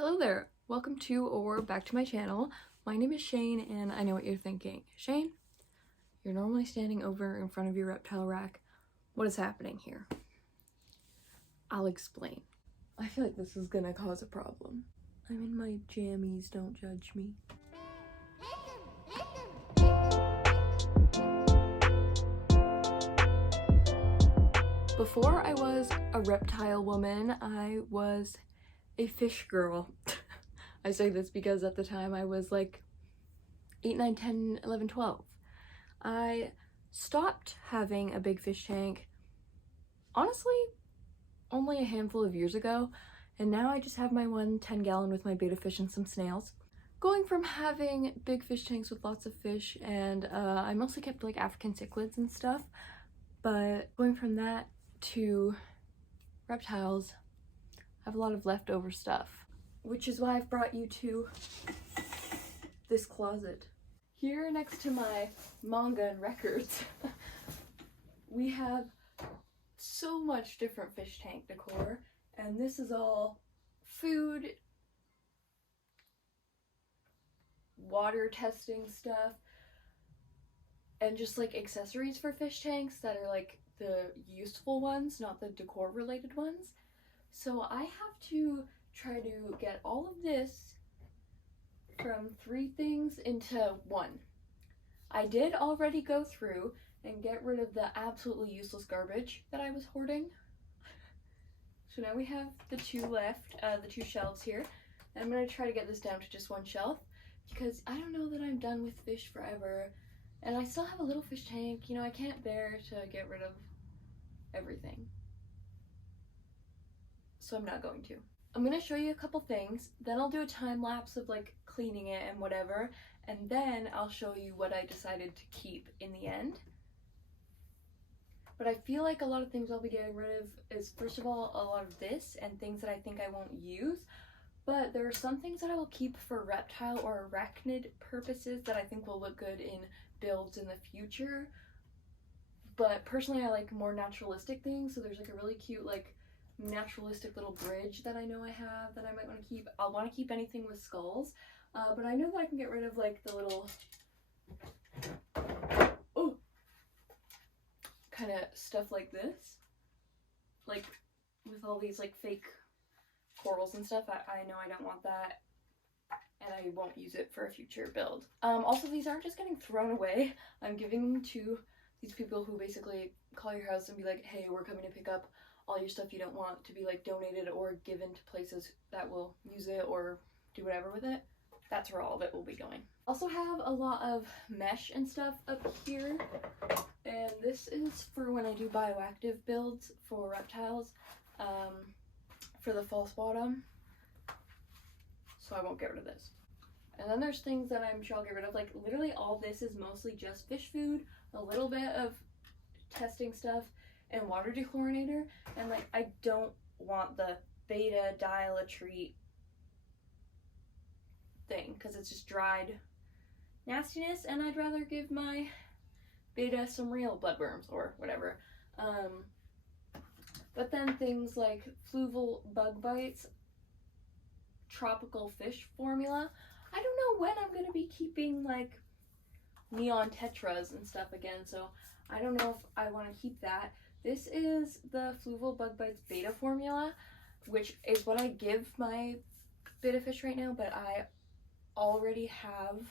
Hello there, welcome to or back to my channel. My name is Shane and I know what you're thinking. Shane, you're normally standing over in front of your reptile rack. What is happening here? I'll explain. I feel like this is gonna cause a problem. I'm in my jammies, don't judge me. Before I was a reptile woman, I was a fish girl. I say this because at the time I was like 8, 9, 10, 11, 12. I stopped having a big fish tank, honestly, only a handful of years ago, and now I just have my one 10-gallon with my betta fish and some snails. Going from having big fish tanks with lots of fish, and I mostly kept like African cichlids and stuff, but going from that to reptiles, I have a lot of leftover stuff, which is why I've brought you to this closet. Here next to my manga and records, we have so much different fish tank decor, and this is all food, water testing stuff, and just like accessories for fish tanks that are like the useful ones, not the decor related ones. So I have to try to get all of this from 3 things into 1. I did already go through and get rid of the absolutely useless garbage that I was hoarding. So now we have the 2 left, the 2 shelves here. And I'm going to try to get this down to just 1 shelf because I don't know that I'm done with fish forever. And I still have a little fish tank, you know, I can't bear to get rid of everything. So I'm not going to. I'm gonna show you a couple things, then I'll do a time lapse of like cleaning it and whatever, and then I'll show you what I decided to keep in the end. But I feel like a lot of things I'll be getting rid of is, first of all, a lot of this and things that I think I won't use, but there are some things that I will keep for reptile or arachnid purposes that I think will look good in builds in the future. But personally I like more naturalistic things, so there's like a really cute like naturalistic little bridge that I know I have that I might want to keep. I'll want to keep anything with skulls, but I know that I can get rid of like the little kind of stuff like this, like with all these like fake corals and stuff. I know I don't want that, and I won't use it for a future build. Also, these aren't just getting thrown away. I'm giving them to these people who basically call your house and be like, hey, we're coming to pick up all your stuff you don't want to be like donated or given to places that will use it or do whatever with it. That's where all of it will be going. Also have a lot of mesh and stuff up here, and this is for when I do bioactive builds for reptiles, for the false bottom, so I won't get rid of this. And then there's things that I'm sure I'll get rid of, like literally all this is mostly just fish food, a little bit of testing stuff, and water dechlorinator, and like I don't want the beta dial-a-treat thing because it's just dried nastiness, and I'd rather give my beta some real bloodworms or whatever. But then things like fluval bug bites, tropical fish formula. I don't know when I'm gonna be keeping like neon tetras and stuff again, so I don't know if I want to keep that. This is the Fluval Bug Bites Beta formula, which is what I give my betta fish right now, but I already have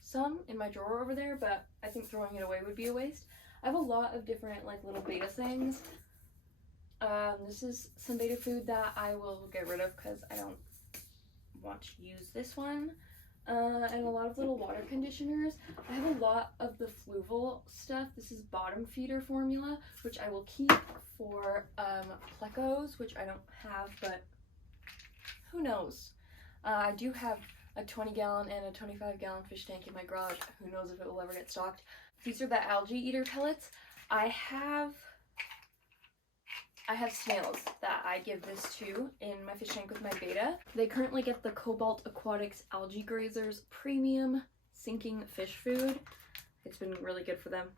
some in my drawer over there, but I think throwing it away would be a waste. I have a lot of different like little beta things. This is some beta food that I will get rid of because I don't want to use this one. And a lot of little water conditioners. I have a lot of the fluval stuff. This is bottom feeder formula, which I will keep for plecos, which I don't have, but who knows. I do have a 20-gallon and a 25-gallon fish tank in my garage. Who knows if it will ever get stocked. These are the algae eater pellets. I have snails that I give this to in my fish tank with my beta. They currently get the Cobalt Aquatics Algae Grazers Premium Sinking Fish Food. It's been really good for them.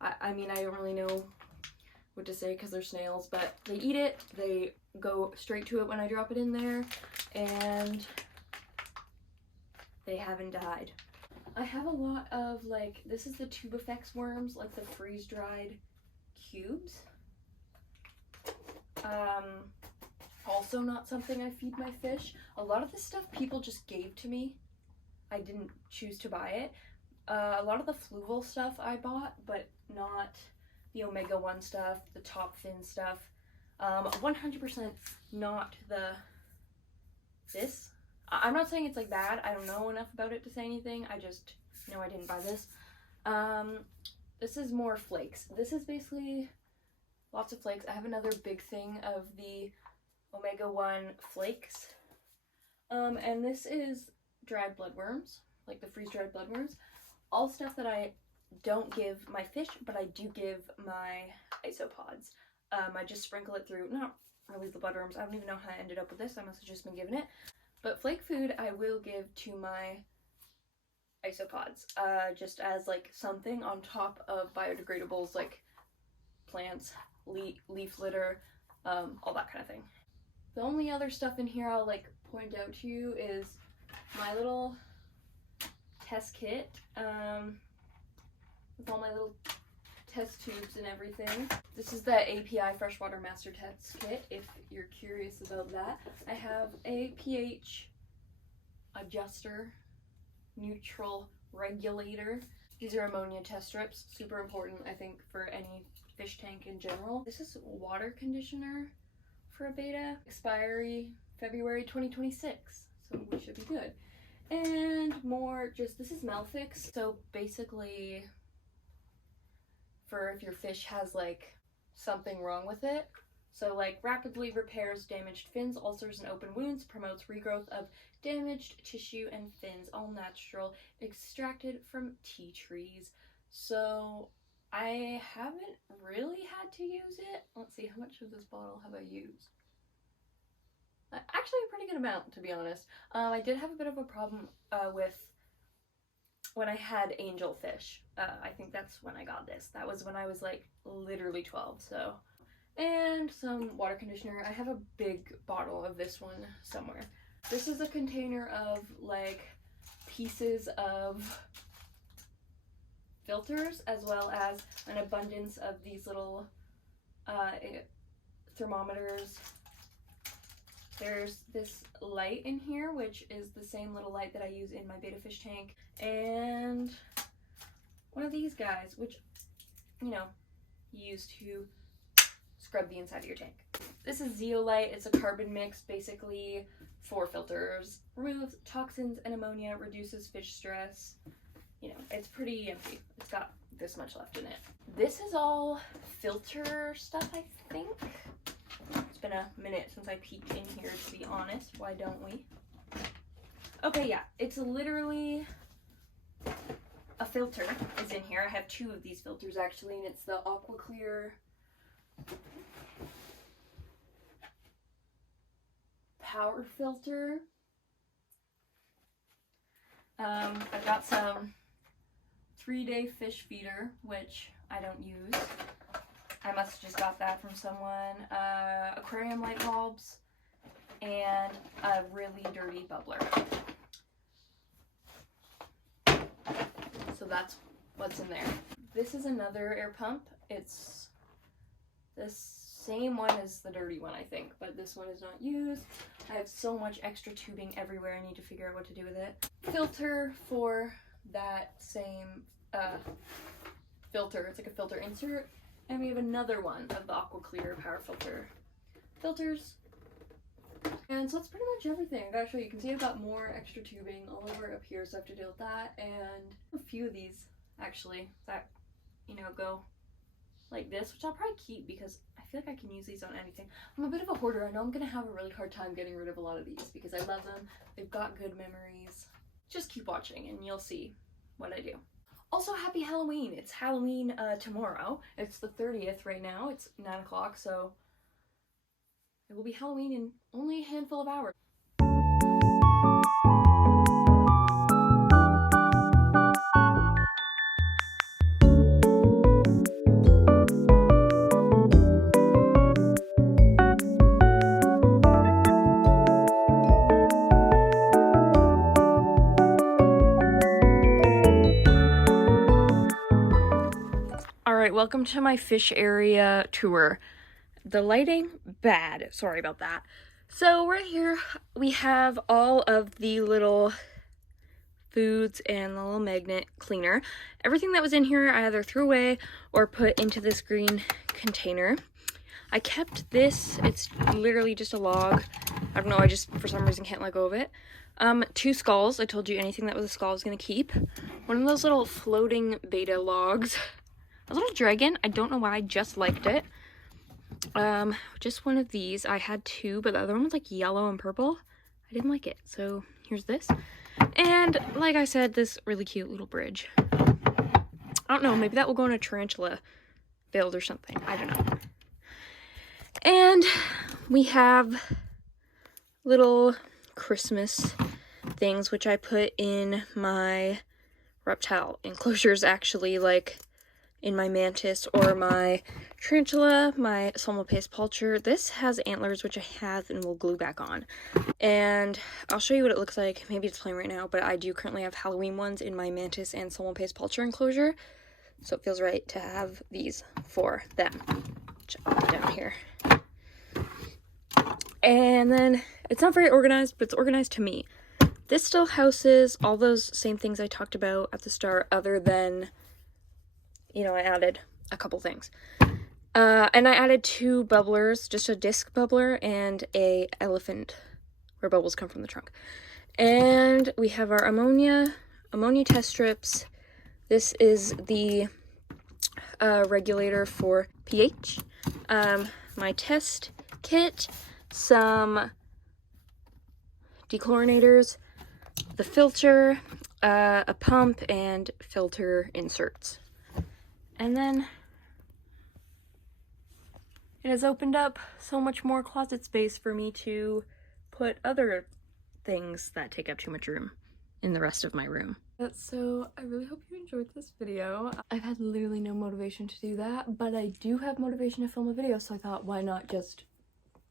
I mean, I don't really know what to say because they're snails, but they eat it, they go straight to it when I drop it in there, and they haven't died. I have a lot of like, this is the Tubifex worms, like the freeze-dried cubes. Also not something I feed my fish. A lot of this stuff people just gave to me. I didn't choose to buy it. A lot of the fluval stuff I bought, but not the omega-1 stuff, the top fin stuff. 100% not this. I'm not saying it's like bad. I don't know enough about it to say anything. I just know I didn't buy this. This is more flakes. This is basically lots of flakes. I have another big thing of the omega-1 flakes. And this is dried bloodworms, like the freeze-dried bloodworms. All stuff that I don't give my fish, but I do give my isopods. I just sprinkle it through, not really the bloodworms. I don't even know how I ended up with this. I must have just been given it. But flake food I will give to my isopods, just as like something on top of biodegradables like plants, leaf litter, all that kind of thing. The only other stuff in here I'll like point out to you is my little test kit with all my little test tubes and everything. This is the API Freshwater Master Test Kit, if you're curious about that. I have a pH adjuster, neutral regulator. These are ammonia test strips, super important I think for any fish tank in general. This is water conditioner for a beta, expiry February 2026, so we should be good. And more just, this is Melfix, so basically for if your fish has like something wrong with it. So like rapidly repairs damaged fins, ulcers, and open wounds, promotes regrowth of damaged tissue and fins, all natural, extracted from tea trees. So I haven't really had to use it. Let's see, how much of this bottle have I used? Actually a pretty good amount, to be honest. I did have a bit of a problem with when I had angelfish. I think that's when I got this. That was when I was like literally 12, so. And some water conditioner. I have a big bottle of this one somewhere. This is a container of like pieces of filters, as well as an abundance of these little thermometers. There's this light in here, which is the same little light that I use in my beta fish tank, and one of these guys, which, you know, you use to scrub the inside of your tank. This is zeolite. It's a carbon mix, basically, for filters. Removes toxins and ammonia, reduces fish stress. You know, it's pretty empty. It's got this much left in it. This is all filter stuff, I think. It's been a minute since I peeked in here, to be honest. Why don't we? Okay, yeah, it's literally a filter is in here. I have two of these filters actually, and it's the Aqua Clear Power Filter. I've got some 3-day fish feeder, which I don't use. I must have just got that from someone. Aquarium light bulbs, and a really dirty bubbler. So that's what's in there. This is another air pump. It's the same one as the dirty one, I think, but this one is not used. I have so much extra tubing everywhere. I need to figure out what to do with it. Filter for that same filter. It's like a filter insert. And we have another one of the Aqua Clear Power Filter filters. And so that's pretty much everything. I gotta show you. You can see I've got more extra tubing all over up here, so I have to deal with that. And a few of these, actually, that, you know, go like this, which I'll probably keep because I feel like I can use these on anything. I'm a bit of a hoarder. I know I'm gonna have a really hard time getting rid of a lot of these because I love them. They've got good memories. Just keep watching and you'll see what I do. Also, happy Halloween! It's Halloween tomorrow. It's the 30th right now. It's 9 o'clock, so it will be Halloween in only a handful of hours. Alright, welcome to my fish area tour. The lighting, bad. Sorry about that. So right here we have all of the little foods and the little magnet cleaner. Everything that was in here I either threw away or put into this green container. I kept this. It's literally just a log. I don't know, I just for some reason can't let go of it. 2 skulls. I told you anything that was a skull I was gonna keep. One of those little floating beta logs. A little dragon. I don't know why, I just liked it. Just one of these. I had 2, but the other one was like yellow and purple. I didn't like it, so here's this. And like I said, this really cute little bridge. I don't know, maybe that will go in a tarantula build or something. I don't know. And we have little Christmas things, which I put in my reptile enclosures, actually, like in my mantis or my tarantula, my Solmopace poulture. This has antlers, which I have and will glue back on. And I'll show you what it looks like. Maybe it's playing right now, but I do currently have Halloween ones in my mantis and Solmopace poulture enclosure. So it feels right to have these for them. Which I'll put down here. And then it's not very organized, but it's organized to me. This still houses all those same things I talked about at the start, other than, you know, I added a couple things. And I added 2 bubblers, just a disc bubbler and a elephant where bubbles come from the trunk. And we have our ammonia test strips. This is the regulator for pH. My test kit, some dechlorinators, the filter, a pump, and filter inserts. And then it has opened up so much more closet space for me to put other things that take up too much room in the rest of my room. So I really hope you enjoyed this video. I've had literally no motivation to do that, but I do have motivation to film a video, so I thought, why not just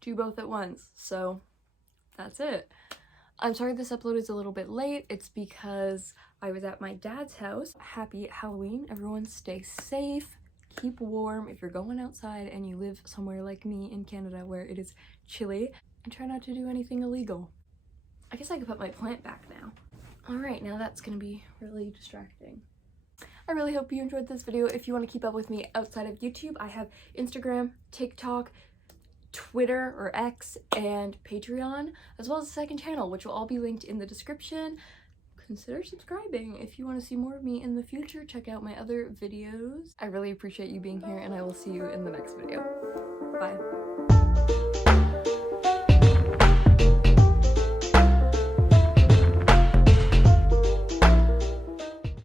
do both at once? So that's it. I'm sorry this upload is a little bit late. It's because I was at my dad's house. Happy Halloween. Everyone stay safe. Keep warm if you're going outside and you live somewhere like me in Canada where it is chilly. And try not to do anything illegal. I guess I could put my plant back now. Alright, now that's gonna be really distracting. I really hope you enjoyed this video. If you want to keep up with me outside of YouTube, I have Instagram, TikTok, Twitter or X, and Patreon, as well as a second channel, which will all be linked in the description. Consider subscribing if you want to see more of me in the future. Check out my other videos. I really appreciate you being here, and I will see you in the next video. Bye.